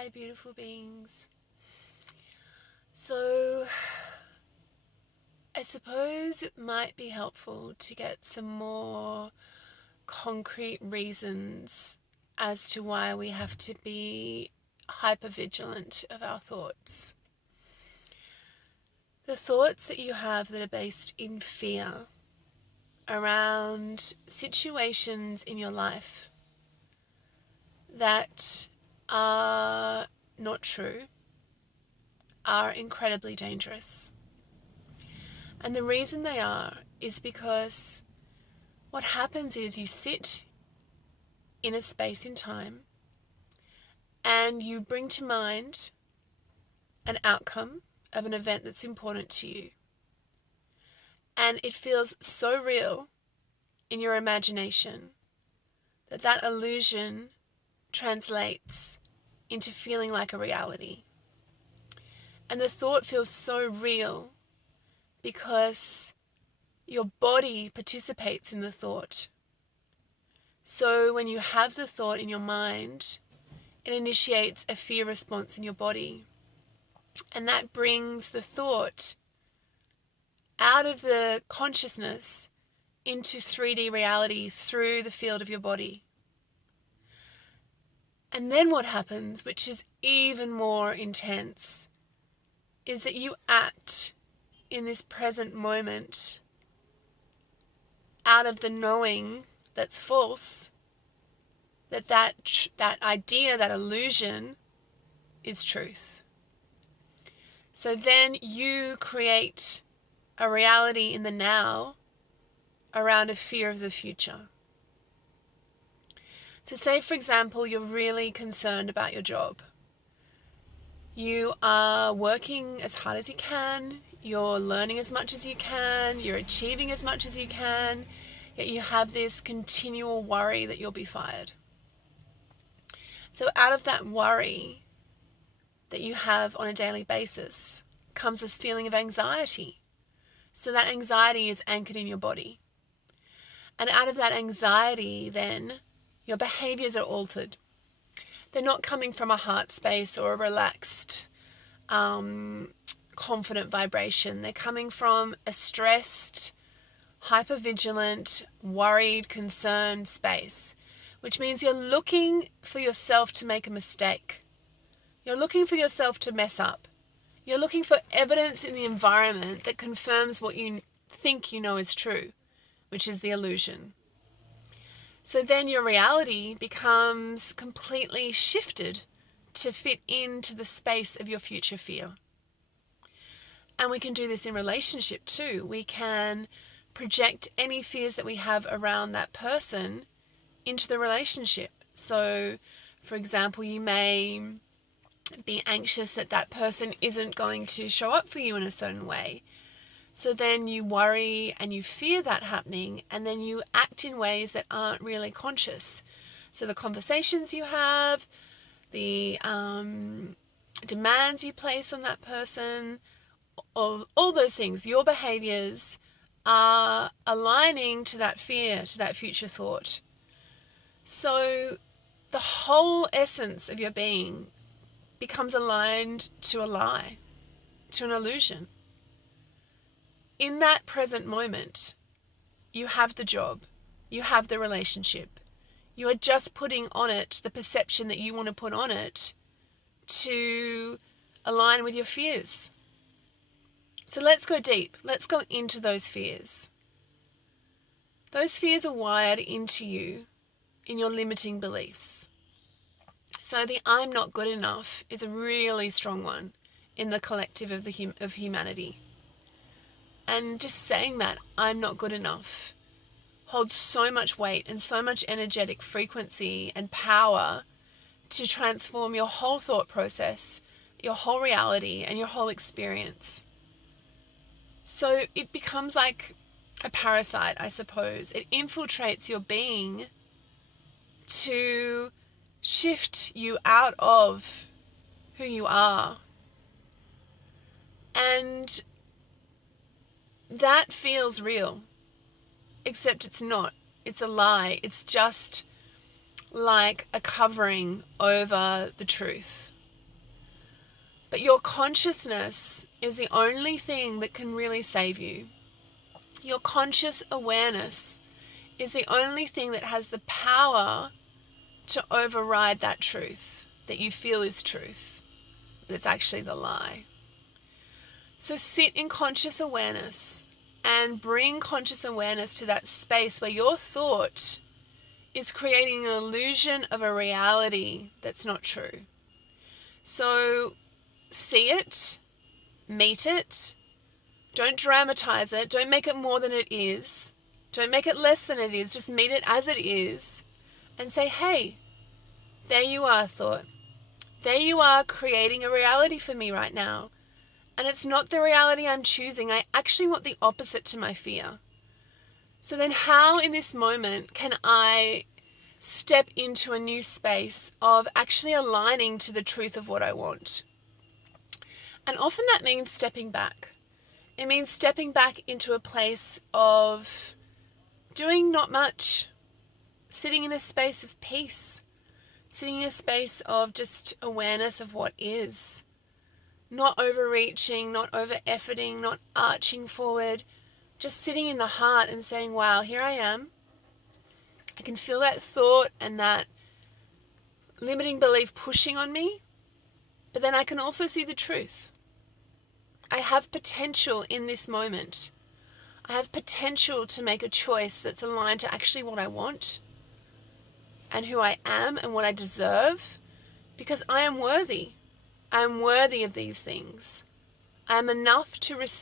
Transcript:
Hi, beautiful beings. So, I suppose it might be helpful to get some more concrete reasons as to why we have to be hyper-vigilant of our thoughts. The thoughts that you have that are based in fear around situations in your life that are not true are incredibly dangerous. And the reason they are is because what happens is you sit in a space in time and you bring to mind an outcome of an event that's important to you. And it feels so real in your imagination that that illusion translates into feeling like a reality. And the thought feels so real because your body participates in the thought. So when you have the thought in your mind, it initiates a fear response in your body. And that brings the thought out of the consciousness into 3D reality through the field of your body. And then what happens, which is even more intense, is that you act in this present moment out of the knowing that's false, that idea, that illusion is truth. So then you create a reality in the now around a fear of the future. So say, for example, you're really concerned about your job. You are working as hard as you can, you're learning as much as you can, you're achieving as much as you can, yet you have this continual worry that you'll be fired. So out of that worry that you have on a daily basis comes this feeling of anxiety. So that anxiety is anchored in your body. And out of that anxiety, then, your behaviors are altered. They're not coming from a heart space or a relaxed, confident vibration. They're coming from a stressed, hypervigilant, worried, concerned space, which means you're looking for yourself to make a mistake. You're looking for yourself to mess up. You're looking for evidence in the environment that confirms what you think you know is true, which is the illusion. So then your reality becomes completely shifted to fit into the space of your future fear. And we can do this in relationship too. We can project any fears that we have around that person into the relationship. So, for example, you may be anxious that that person isn't going to show up for you in a certain way. So then you worry and you fear that happening, and then you act in ways that aren't really conscious. So the conversations you have, the demands you place on that person, all those things, your behaviors are aligning to that fear, to that future thought. So the whole essence of your being becomes aligned to a lie, to an illusion. In that present moment, you have the job, you have the relationship. You are just putting on it the perception that you want to put on it to align with your fears. So let's go deep. Let's go into those fears. Those fears are wired into you in your limiting beliefs. So the I'm not good enough is a really strong one in the collective of humanity. And just saying that I'm not good enough holds so much weight and so much energetic frequency and power to transform your whole thought process, your whole reality, and your whole experience. So it becomes like a parasite, I suppose. It infiltrates your being to shift you out of who you are. And that feels real, except it's not. It's a lie. It's just like a covering over the truth. But your consciousness is the only thing that can really save you. Your conscious awareness is the only thing that has the power to override that truth that you feel is truth, but it's actually the lie. So sit in conscious awareness and bring conscious awareness to that space where your thought is creating an illusion of a reality that's not true. So see it, meet it, don't dramatize it, don't make it more than it is, don't make it less than it is, just meet it as it is and say, hey, there you are, thought. There you are creating a reality for me right now. And it's not the reality I'm choosing. I actually want the opposite to my fear. So then how in this moment can I step into a new space of actually aligning to the truth of what I want? And often that means stepping back. It means stepping back into a place of doing not much, sitting in a space of peace, sitting in a space of just awareness of what is. Not overreaching, not over-efforting, not arching forward, just sitting in the heart and saying, wow, here I am. I can feel that thought and that limiting belief pushing on me, but then I can also see the truth. I have potential in this moment. I have potential to make a choice that's aligned to actually what I want and who I am and what I deserve, because I am worthy. I am worthy of these things. I am enough to receive